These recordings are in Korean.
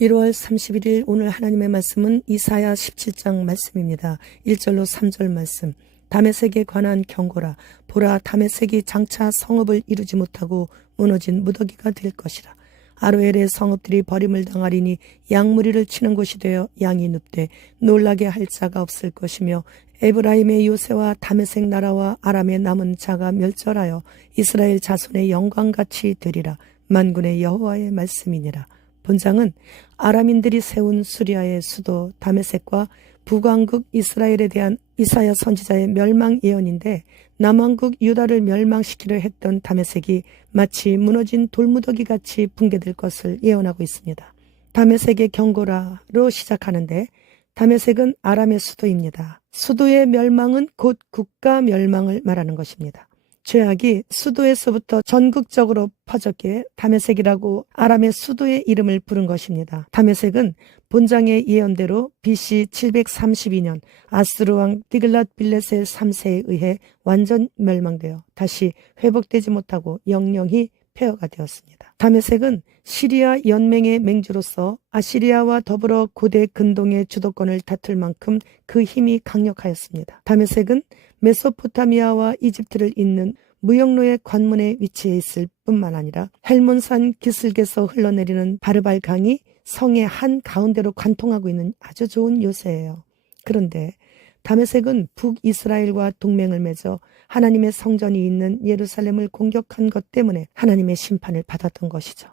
1월 31일 오늘 하나님의 말씀은 이사야 17장 말씀입니다. 1절로 3절 말씀. 다메섹에 관한 경고라. 보라, 다메섹이 장차 성읍을 이루지 못하고 무너진 무더기가 될 것이라. 아로엘의 성읍들이 버림을 당하리니 양무리를 치는 곳이 되어 양이 눕되 놀라게 할 자가 없을 것이며, 에브라임의 요새와 다메섹 나라와 아람의 남은 자가 멸절하여 이스라엘 자손의 영광같이 되리라. 만군의 여호와의 말씀이니라. 본장은 아람인들이 세운 수리아의 수도 다메섹과 북왕국 이스라엘에 대한 이사야 선지자의 멸망 예언인데, 남왕국 유다를 멸망시키려 했던 다메섹이 마치 무너진 돌무더기 같이 붕괴될 것을 예언하고 있습니다. 다메섹의 경고라로 시작하는데, 다메섹은 아람의 수도입니다. 수도의 멸망은 곧 국가 멸망을 말하는 것입니다. 죄악이 수도에서부터 전국적으로 퍼졌기에 다메섹이라고 아람의 수도의 이름을 부른 것입니다. 다메섹은 본장의 예언대로 BC 732년 아스루 왕 디글랏빌레셀 3세에 의해 완전 멸망되어 다시 회복되지 못하고 영영히 폐허가 되었습니다. 다메섹은 시리아 연맹의 맹주로서 아시리아와 더불어 고대 근동의 주도권을 다툴 만큼 그 힘이 강력하였습니다. 다메섹은 메소포타미아와 이집트를 잇는 무역로의 관문에 위치해 있을 뿐만 아니라 헬몬산 기슭에서 흘러내리는 바르발 강이 성의 한 가운데로 관통하고 있는 아주 좋은 요새예요. 그런데 다메섹은 북이스라엘과 동맹을 맺어 하나님의 성전이 있는 예루살렘을 공격한 것 때문에 하나님의 심판을 받았던 것이죠.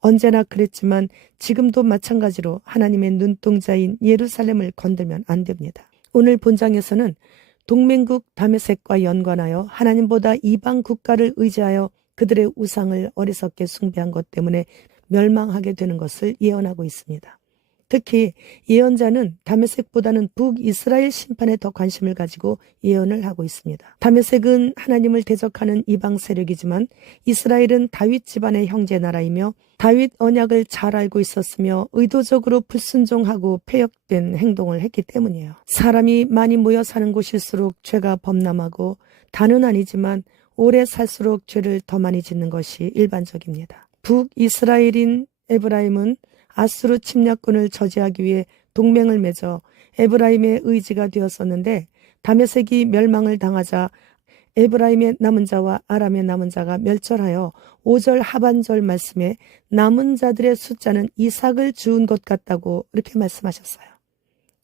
언제나 그랬지만 지금도 마찬가지로 하나님의 눈동자인 예루살렘을 건들면 안 됩니다. 오늘 본장에서는 동맹국 다메섹과 연관하여 하나님보다 이방 국가를 의지하여 그들의 우상을 어리석게 숭배한 것 때문에 멸망하게 되는 것을 예언하고 있습니다. 특히 예언자는 다메섹보다는 북이스라엘 심판에 더 관심을 가지고 예언을 하고 있습니다. 다메섹은 하나님을 대적하는 이방 세력이지만 이스라엘은 다윗 집안의 형제 나라이며 다윗 언약을 잘 알고 있었으며 의도적으로 불순종하고 패역된 행동을 했기 때문이에요. 사람이 많이 모여 사는 곳일수록 죄가 범람하고, 다는 아니지만 오래 살수록 죄를 더 많이 짓는 것이 일반적입니다. 북이스라엘인 에브라임은 아수르 침략군을 저지하기 위해 동맹을 맺어 에브라임의 의지가 되었었는데, 다메섹이 멸망을 당하자 에브라임의 남은 자와 아람의 남은 자가 멸절하여 5절 하반절 말씀에 남은 자들의 숫자는 이삭을 주운 것 같다고 이렇게 말씀하셨어요.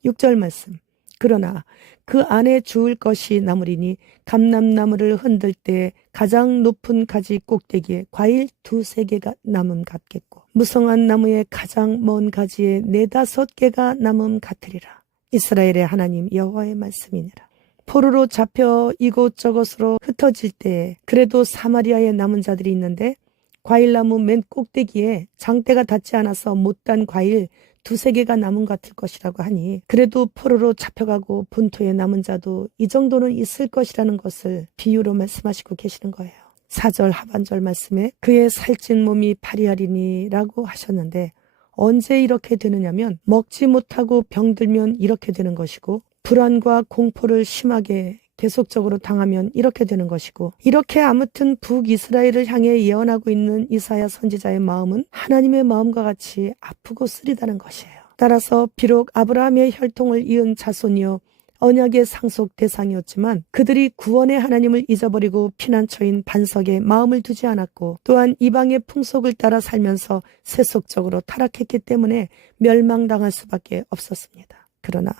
6절 말씀. 그러나 그 안에 주울 것이 나무리니 감람나무를 흔들 때 가장 높은 가지 꼭대기에 과일 2-3개가 남음 같겠고, 무성한 나무의 가장 먼 가지에 4-5개가 남음 같으리라. 이스라엘의 하나님 여호와의 말씀이니라. 포로로 잡혀 이곳저곳으로 흩어질 때에 그래도 사마리아에 남은 자들이 있는데, 과일나무 맨 꼭대기에 장대가 닿지 않아서 못단 과일 2-3개가 남은 것 같을 것이라고 하니, 그래도 포로로 잡혀가고 본토에 남은 자도 이 정도는 있을 것이라는 것을 비유로 말씀하시고 계시는 거예요. 4절 하반절 말씀에 그의 살찐 몸이 파리하리니 라고 하셨는데, 언제 이렇게 되느냐면 먹지 못하고 병들면 이렇게 되는 것이고, 불안과 공포를 심하게 계속적으로 당하면 이렇게 되는 것이고, 이렇게 아무튼 북이스라엘을 향해 예언하고 있는 이사야 선지자의 마음은 하나님의 마음과 같이 아프고 쓰리다는 것이에요. 따라서 비록 아브라함의 혈통을 이은 자손이요 언약의 상속 대상이었지만, 그들이 구원의 하나님을 잊어버리고 피난처인 반석에 마음을 두지 않았고, 또한 이방의 풍속을 따라 살면서 세속적으로 타락했기 때문에 멸망당할 수밖에 없었습니다. 그러나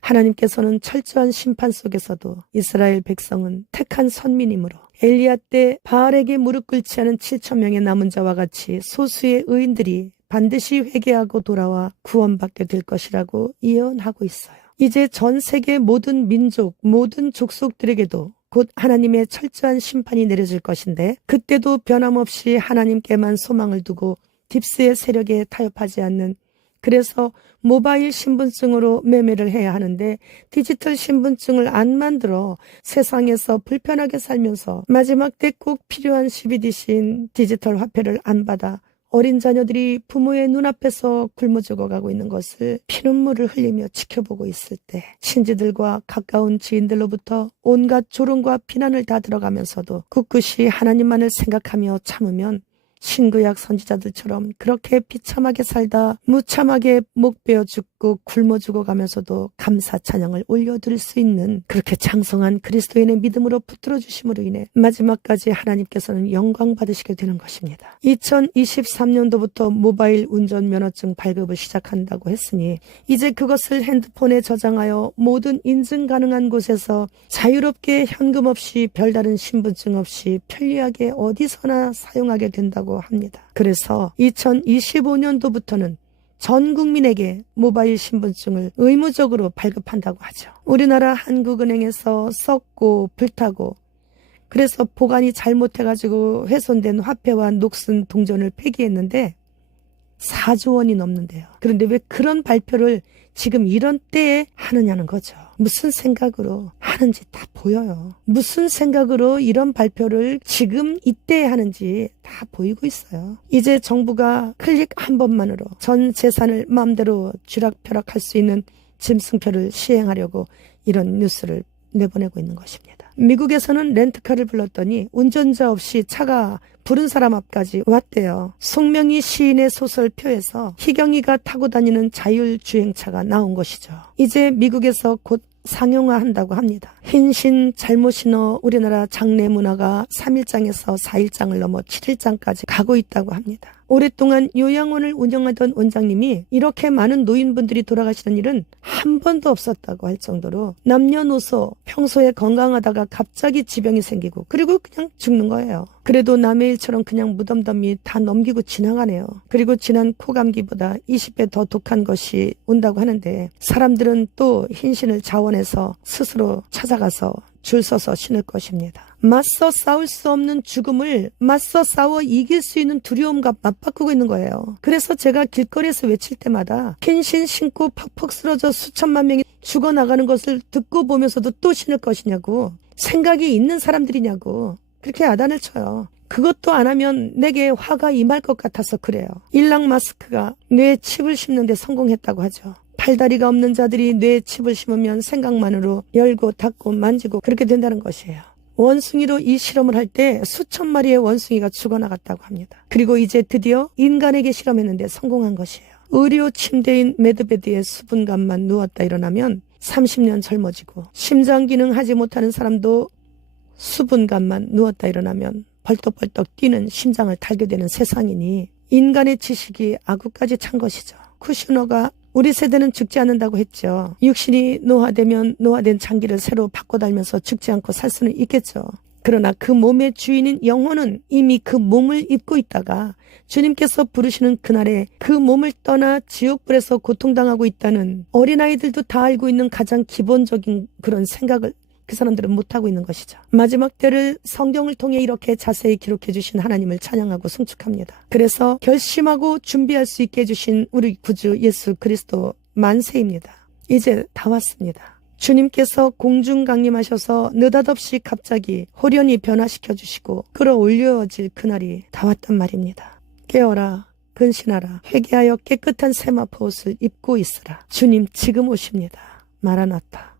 하나님께서는 철저한 심판 속에서도 이스라엘 백성은 택한 선민이므로 엘리야 때 바알에게 무릎 꿇지 않은 7,000명의 남은 자와 같이 소수의 의인들이 반드시 회개하고 돌아와 구원받게 될 것이라고 예언하고 있어요. 이제 전 세계 모든 민족, 모든 족속들에게도 곧 하나님의 철저한 심판이 내려질 것인데, 그때도 변함없이 하나님께만 소망을 두고 딥스의 세력에 타협하지 않는, 그래서 모바일 신분증으로 매매를 해야 하는데 디지털 신분증을 안 만들어 세상에서 불편하게 살면서 마지막 때 꼭 필요한 CBDC인 디지털 화폐를 안 받아 어린 자녀들이 부모의 눈앞에서 굶어 죽어가고 있는 것을 피눈물을 흘리며 지켜보고 있을 때, 친지들과 가까운 지인들로부터 온갖 조롱과 비난을 다 들어가면서도 꿋꿋이 하나님만을 생각하며 참으면 신구약 선지자들처럼 그렇게 비참하게 살다 무참하게 목 베어 죽고 굶어 죽어가면서도 감사 찬양을 올려드릴 수 있는 그렇게 장성한 그리스도인의 믿음으로 붙들어 주심으로 인해 마지막까지 하나님께서는 영광 받으시게 되는 것입니다. 2023년도부터 모바일 운전면허증 발급을 시작한다고 했으니 이제 그것을 핸드폰에 저장하여 모든 인증 가능한 곳에서 자유롭게 현금 없이 별다른 신분증 없이 편리하게 어디서나 사용하게 된다고 합니다. 그래서 2025년도부터는 전 국민에게 모바일 신분증을 의무적으로 발급한다고 하죠. 우리나라 한국은행에서 썩고 불타고 그래서 보관이 잘못해가지고 훼손된 화폐와 녹슨 동전을 폐기했는데 4조 원이 넘는데요. 그런데 왜 그런 발표를 지금 이런 때에 하느냐는 거죠. 무슨 생각으로 하는지 다 보여요. 무슨 생각으로 이런 발표를 지금 이때 하는지 다 보이고 있어요. 이제 정부가 클릭 한 번만으로 전 재산을 마음대로 쥐락펴락할 수 있는 짐승표를 시행하려고 이런 뉴스를 내보내고 있는 것입니다. 미국에서는 렌트카를 불렀더니 운전자 없이 차가 부른 사람 앞까지 왔대요. 송명희 시인의 소설표에서 희경이가 타고 다니는 자율주행차가 나온 것이죠. 이제 미국에서 곧 상용화한다고 합니다. 흰신 잘못 신어 우리나라 장례 문화가 3일장에서 4일장을 넘어 7일장까지 가고 있다고 합니다. 오랫동안 요양원을 운영하던 원장님이 이렇게 많은 노인분들이 돌아가시는 일은 한 번도 없었다고 할 정도로 남녀노소 평소에 건강하다가 갑자기 지병이 생기고 그리고 그냥 죽는 거예요. 그래도 남의 일처럼 그냥 무덤덤이 다 넘기고 지나가네요. 그리고 지난 코감기보다 20배 더 독한 것이 온다고 하는데 사람들은 또 흰신을 자원해서 스스로 찾아가서 줄 서서 신을 것입니다. 맞서 싸울 수 없는 죽음을 맞서 싸워 이길 수 있는 두려움과 맞바꾸고 있는 거예요. 그래서 제가 길거리에서 외칠 때마다 흰신 신고 퍽퍽 쓰러져 수천만 명이 죽어나가는 것을 듣고 보면서도 또 신을 것이냐고, 생각이 있는 사람들이냐고 그렇게 야단을 쳐요. 그것도 안 하면 내게 화가 임할 것 같아서 그래요. 일랑 마스크가 뇌에 칩을 심는 데 성공했다고 하죠. 팔다리가 없는 자들이 뇌에 칩을 심으면 생각만으로 열고 닫고 만지고 그렇게 된다는 것이에요. 원숭이로 이 실험을 할 때 수천 마리의 원숭이가 죽어나갔다고 합니다. 그리고 이제 드디어 인간에게 실험했는데 성공한 것이에요. 의료 침대인 매드베드에 수분감만 누웠다 일어나면 30년 젊어지고, 심장 기능 하지 못하는 사람도 수분감만 누웠다 일어나면 벌떡벌떡 뛰는 심장을 달게 되는 세상이니 인간의 지식이 아구까지 찬 것이죠. 쿠슈너가 우리 세대는 죽지 않는다고 했죠. 육신이 노화되면 노화된 장기를 새로 바꿔 달면서 죽지 않고 살 수는 있겠죠. 그러나 그 몸의 주인인 영혼은 이미 그 몸을 입고 있다가 주님께서 부르시는 그날에 그 몸을 떠나 지옥불에서 고통당하고 있다는 어린아이들도 다 알고 있는 가장 기본적인 그런 생각을 그 사람들은 못하고 있는 것이죠. 마지막 때를 성경을 통해 이렇게 자세히 기록해 주신 하나님을 찬양하고 송축합니다. 그래서 결심하고 준비할 수 있게 해주신 우리 구주 예수 그리스도 만세입니다. 이제 다 왔습니다. 주님께서 공중 강림하셔서 느닷없이 갑자기 호련히 변화시켜 주시고 끌어올려질 그날이 다 왔단 말입니다. 깨어라, 근신하라, 회개하여 깨끗한 세마포 옷을 입고 있으라. 주님 지금 오십니다. 마라나타.